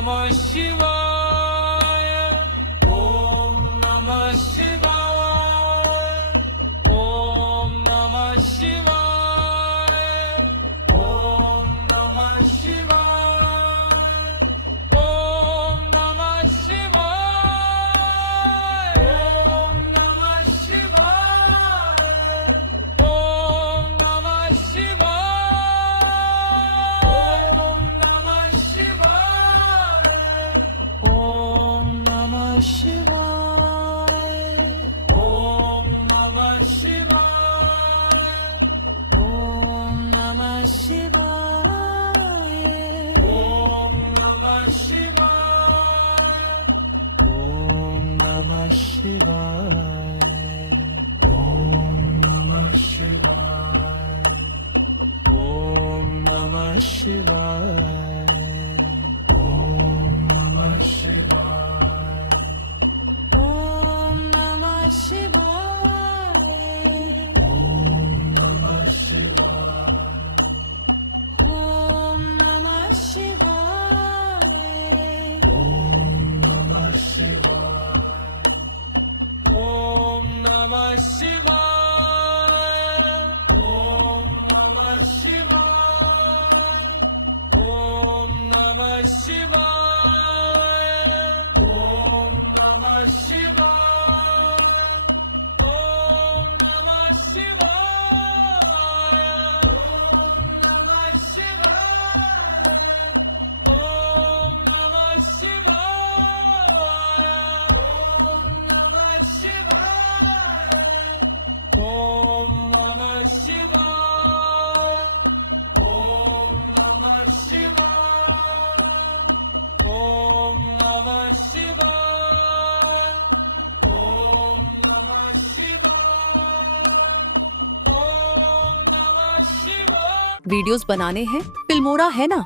नमः शिवाय Om Namah Shivaya. ओम नमः शिवाय Om Namah Shivaya. ओम नमः शिवाय Om Namah Shivaya. ओम नमः शिवाय Om Namah Shivaya. ओम नमः शिवाय Om Namah Shivaya. Om Namah Shivaya. Om Namah Shivaya. ओम नमः शिवाय Om Namah Shivaya. ओम नमः शिवाय Om Namah Shivaya. Om Namah Shivaya. Om Namah Shivaya. Om Namah Shivaya. Om Namah Shivaya. ओम नमः शिवाय Om Namah Shivaya. ओम नमः शिवाय Om Namah Shivaya. ओम नमः शिवाय Om Namah Shivaya. ओम नमः शिवाय Om Namah Shivaya. ओम नमः शिवाय Om Namah Shivaya. ओम नमः शिवाय Om Namah Shivaya. ओम नमः शिवाय वीडियोस बनाने हैं फिल्मोरा है ना।